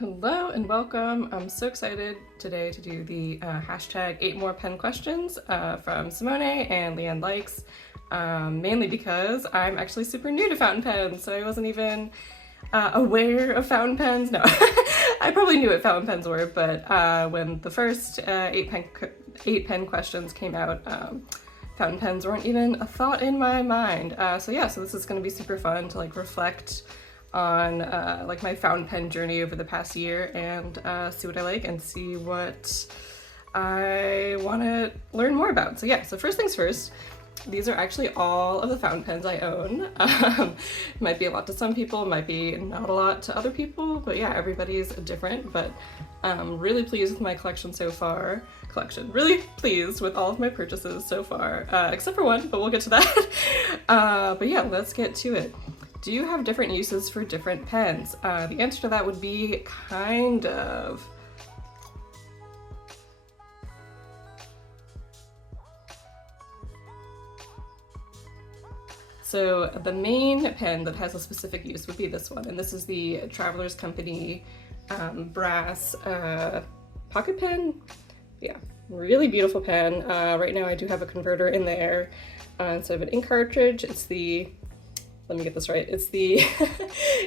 Hello and welcome. I'm so excited today to do the hashtag 8 more pen questions from Simone and Leanne Likes, mainly because I'm actually super new to fountain pens, so I wasn't even aware of fountain pens. No, I probably knew what fountain pens were, but when the first 8 pen questions came out, fountain pens weren't even a thought in my mind. So this is going to be super fun to like reflect on like my fountain pen journey over the past year and see what I like and see what I want to learn more about. So first things first, these are actually all of the fountain pens I own. Might be a lot to some people, might be not a lot to other people, but yeah, everybody's different. But I'm really pleased with my collection so far. Really pleased with all of my purchases so far, except for one, but we'll get to that. But yeah, let's get to it. Do you have different uses for different pens? The answer to that would be kind of. So the main pen that has a specific use would be this one, and this is the Travelers Company brass pocket pen. Yeah, really beautiful pen. Right now I do have a converter in there instead of an ink cartridge. It's the, let me get this right, it's the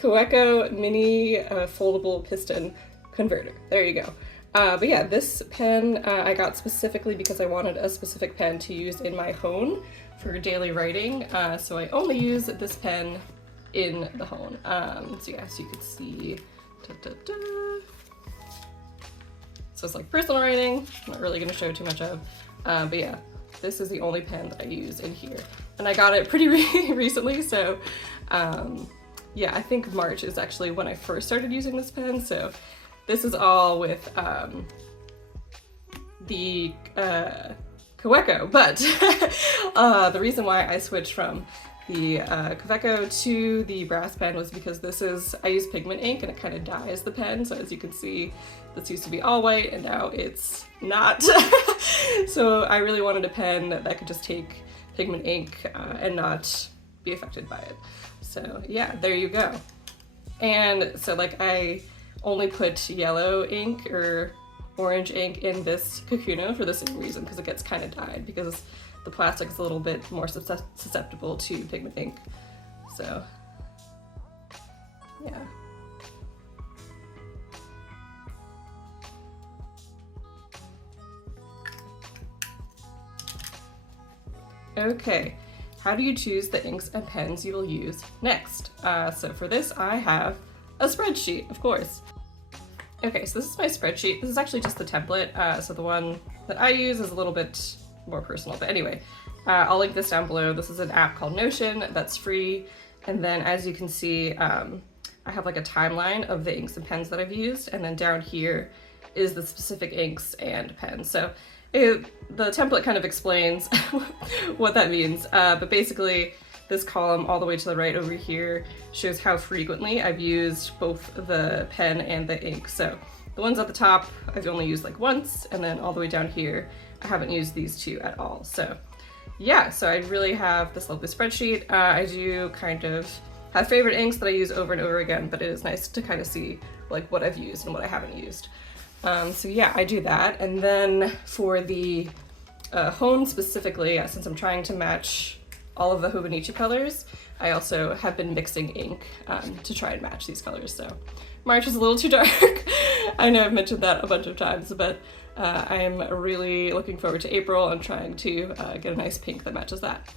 Kaweco mini foldable piston converter. There you go. But yeah, this pen I got specifically because I wanted a specific pen to use in my Hone for daily writing. So I only use this pen in the Hone. So you could see, so it's like personal writing, I'm not really gonna show too much of, but yeah, this is the only pen that I use in here. And I got it pretty recently, so yeah, I think March is actually when I first started using this pen, so this is all with the Kaweco, but the reason why I switched from the Kaweco to the brass pen was because I use pigment ink and it kind of dyes the pen, so as you can see, this used to be all white and now it's not. So I really wanted a pen that could just take pigment ink and not be affected by it. So yeah, there you go. And so like I only put yellow ink or orange ink in this Kakuno for the same reason, because it gets kind of dyed, because the plastic is a little bit more susceptible to pigment ink. So yeah. Okay, how do you choose the inks and pens you will use next? So for this, I have a spreadsheet, of course. Okay, so this is my spreadsheet. This is actually just the template. So the one that I use is a little bit more personal, but anyway, I'll link this down below. This is an app called Notion that's free. And then as you can see, I have like a timeline of the inks and pens that I've used. And then down here is the specific inks and pens. So the template kind of explains what that means, but basically this column all the way to the right over here shows how frequently I've used both the pen and the ink. So the ones at the top I've only used like once, and then all the way down here I haven't used these two at all. So yeah, so I really have this lovely spreadsheet. I do kind of have favorite inks that I use over and over again, but it is nice to kind of see like what I've used and what I haven't used. So yeah, I do that. And then for the Hone specifically, since I'm trying to match all of the Hobonichi colors, I also have been mixing ink to try and match these colors. So March is a little too dark. I know I've mentioned that a bunch of times, but I'm really looking forward to April and trying to get a nice pink that matches that.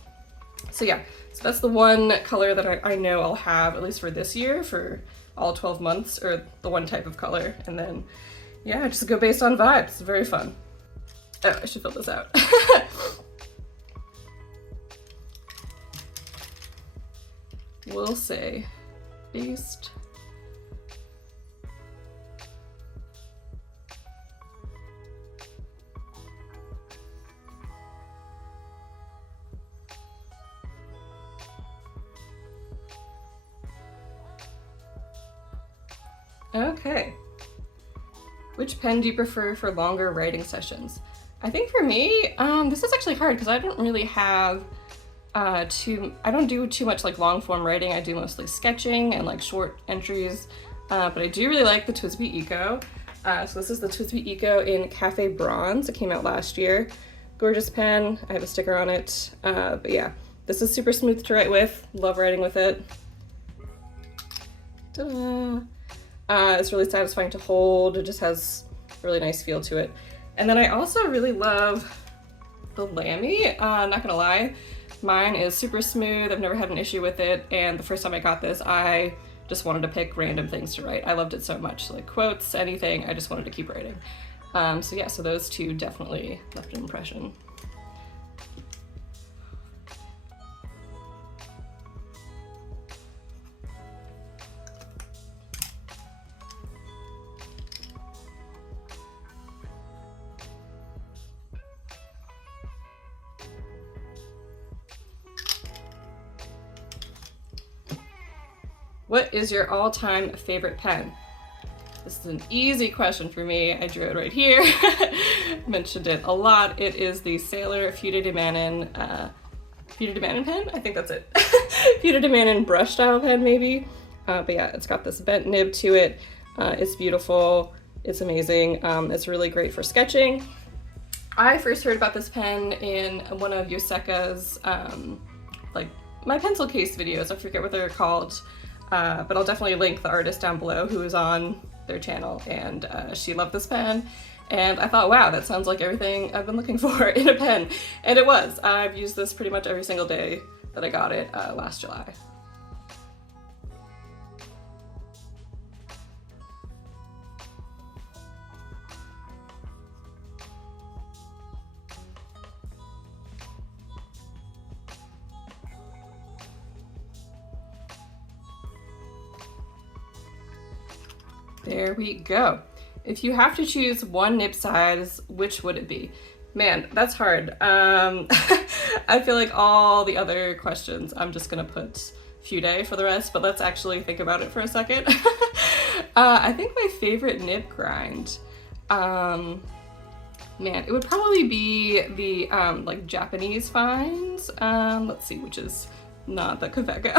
So yeah, so that's the one color that I know I'll have, at least for this year, for all 12 months, or the one type of color. And then yeah, just go based on vibes. It's very fun. Oh, I should fill this out. We'll say based okay. Which pen do you prefer for longer writing sessions? I think for me, this is actually hard because I don't really have I don't do too much like long form writing. I do mostly sketching and like short entries but I do really like the TWSBI Eco. So this is the TWSBI Eco in Cafe Bronze. It came out last year. Gorgeous pen. I have a sticker on it. But yeah, this is super smooth to write with. Love writing with it. Ta-da! It's really satisfying to hold. It just has a really nice feel to it. And then I also really love the Lamy. Not gonna lie, mine is super smooth. I've never had an issue with it. And the first time I got this, I just wanted to pick random things to write. I loved it so much, like quotes, anything. I just wanted to keep writing. So yeah, so those two definitely left an impression. What is your all-time favorite pen? This is an easy question for me. I drew it right here. Mentioned it a lot. It is the Sailor Futa de Manin pen? I think that's it. Futa de Manin brush style pen, maybe. But yeah, it's got this bent nib to it. It's beautiful. It's amazing. It's really great for sketching. I first heard about this pen in one of Yoseka's, like, my pencil case videos. I forget what they're called. But I'll definitely link the artist down below who is on their channel, and she loved this pen, and I thought, wow, that sounds like everything I've been looking for in a pen, and it was. I've used this pretty much every single day that I got it last July. There we go. If you have to choose one nib size, which would it be? Man, that's hard. I feel like all the other questions, I'm just gonna put Fude for the rest, but let's actually think about it for a second. I think my favorite nib grind, man, it would probably be the like Japanese finds. Let's see, which is not the Kaweco.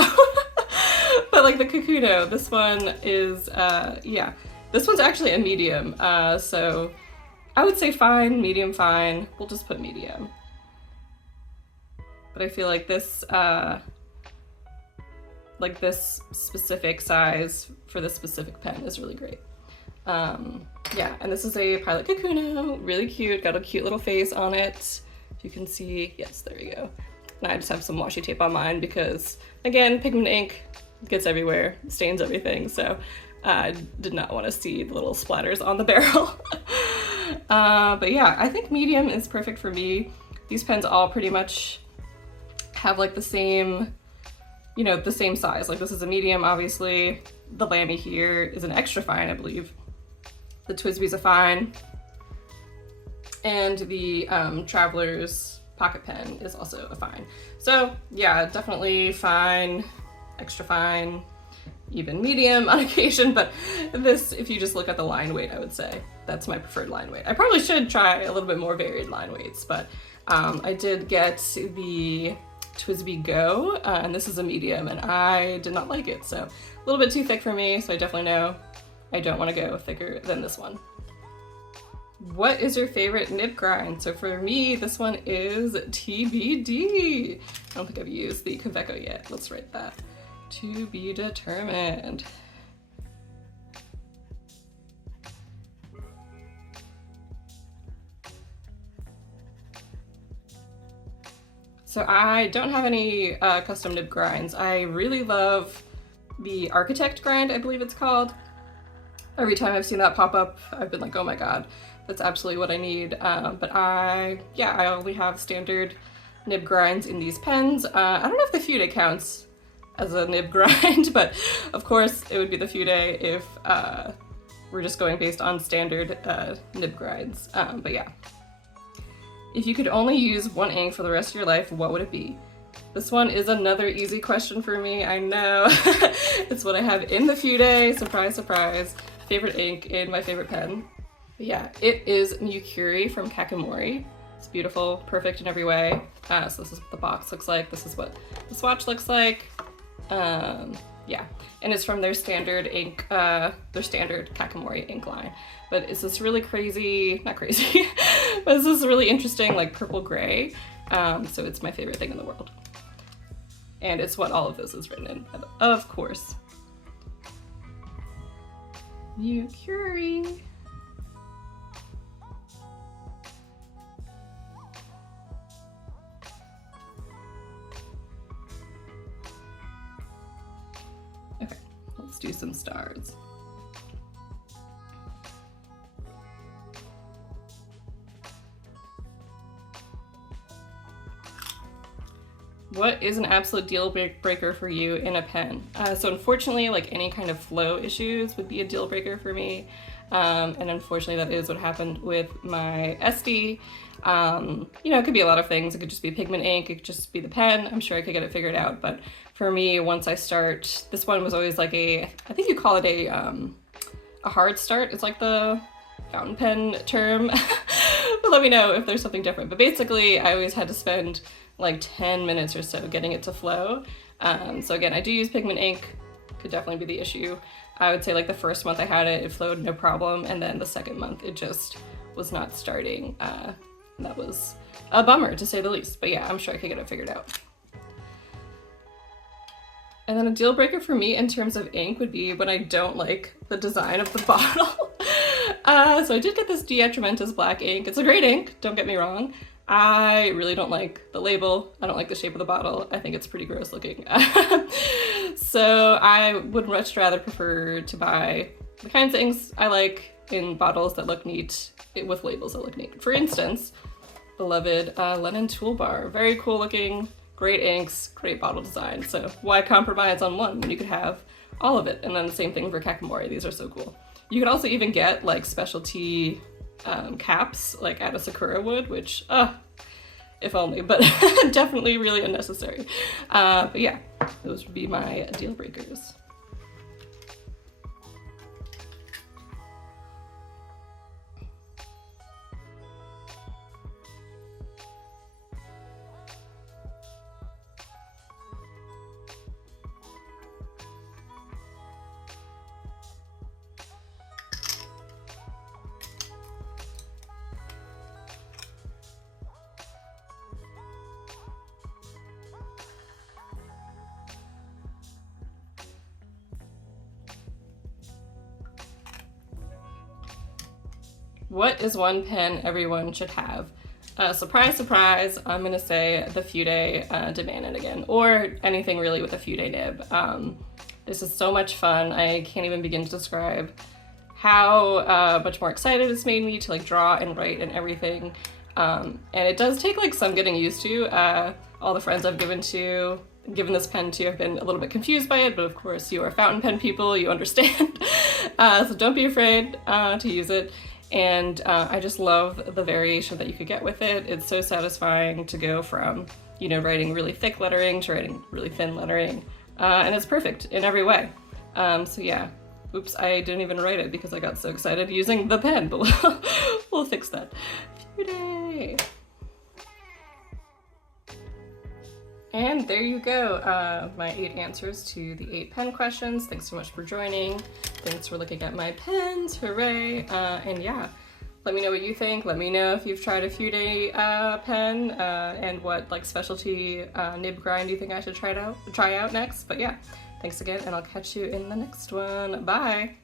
But like the Kakudo, this one is, yeah, this one's actually a medium. So I would say fine, medium, fine. We'll just put medium. But I feel like this specific size for this specific pen is really great. Yeah, and this is a Pilot Kakuno, really cute, got a cute little face on it. If you can see, yes, there you go. And I just have some washi tape on mine because, again, pigment ink gets everywhere, stains everything, so I did not want to see the little splatters on the barrel. But yeah, I think medium is perfect for me. These pens all pretty much have like the same, you know, the same size. Like this is a medium, obviously. The Lamy here is an extra fine, I believe. The TWSBI's a fine. And the Traveler's pocket pen is also a fine. So yeah, definitely fine, extra fine, even medium on occasion, but this, if you just look at the line weight, I would say that's my preferred line weight. I probably should try a little bit more varied line weights, but I did get the TWSBI Go, and this is a medium, and I did not like it, so a little bit too thick for me, so I definitely know I don't want to go thicker than this one. What is your favorite nib grind? So for me, this one is TBD. I don't think I've used the Kaweco yet. Let's write that. To be determined. So I don't have any custom nib grinds. I really love the Architect grind, I believe it's called. Every time I've seen that pop up, I've been like, oh my god, that's absolutely what I need. But I only have standard nib grinds in these pens. I don't know if the Fude counts as a nib grind, but of course it would be the Fude if we're just going based on standard nib grinds. But yeah. If you could only use one ink for the rest of your life, what would it be? This one is another easy question for me, I know. It's what I have in the Fude, surprise, surprise. Favorite ink in my favorite pen. But yeah, it is Mukuri from Kakimori. It's beautiful, perfect in every way. So this is what the box looks like. This is what the swatch looks like. yeah, and it's from their standard ink, their standard Kakamori ink line. But it's this really crazy, not crazy, but it's this really interesting like purple gray. So it's my favorite thing in the world. And it's what all of this is written in, of course. Mew Curie. Okay, let's do some stars. What is an absolute deal breaker for you in a pen? So unfortunately, like any kind of flow issues would be a deal breaker for me. And unfortunately that is what happened with my SD. You know, it could be a lot of things. It could just be pigment ink, it could just be the pen. I'm sure I could get it figured out. But for me, once I start, this one was always like I think you call it a hard start. It's like the fountain pen term. But let me know if there's something different. But basically, I always had to spend like 10 minutes or so getting it to flow. So again, I do use pigment ink, could definitely be the issue. I would say like the first month I had it, it flowed no problem, and then the second month it just was not starting. That was a bummer to say the least, but yeah, I'm sure I could get it figured out. And then a deal breaker for me in terms of ink would be when I don't like the design of the bottle. So I did get this Deatramentus black ink. It's a great ink, don't get me wrong. I really don't like the label. I don't like the shape of the bottle. I think it's pretty gross looking. So I would much rather prefer to buy the kinds of inks I like in bottles that look neat with labels that look neat. For instance, beloved Lennon Toolbar. Very cool looking, great inks, great bottle design. So why compromise on one when you could have all of it? And then the same thing for Kakamori. These are so cool. You could also even get like specialty caps like at a Sakura would, which if only, but definitely really unnecessary. But yeah, those would be my deal breakers. What is one pen everyone should have? Surprise, surprise, I'm gonna say the Fude Demand It Again, or anything really with a Fude nib. This is so much fun. I can't even begin to describe how much more excited it's made me to like draw and write and everything. And it does take like some getting used to. All the friends I've given this pen to have been a little bit confused by it, but of course you are fountain pen people, you understand. So don't be afraid to use it. And I just love the variation that you could get with it. It's so satisfying to go from, you know, writing really thick lettering to writing really thin lettering. And it's perfect in every way. So yeah, oops, I didn't even write it because I got so excited using the pen, but we'll fix that. Fude! And there you go, my 8 answers to the 8 pen questions. Thanks so much for joining. Thanks for looking at my pens, hooray. And yeah, let me know what you think. Let me know if you've tried a Fude pen and what like specialty nib grind you think I should try out next. But yeah, thanks again, and I'll catch you in the next one. Bye.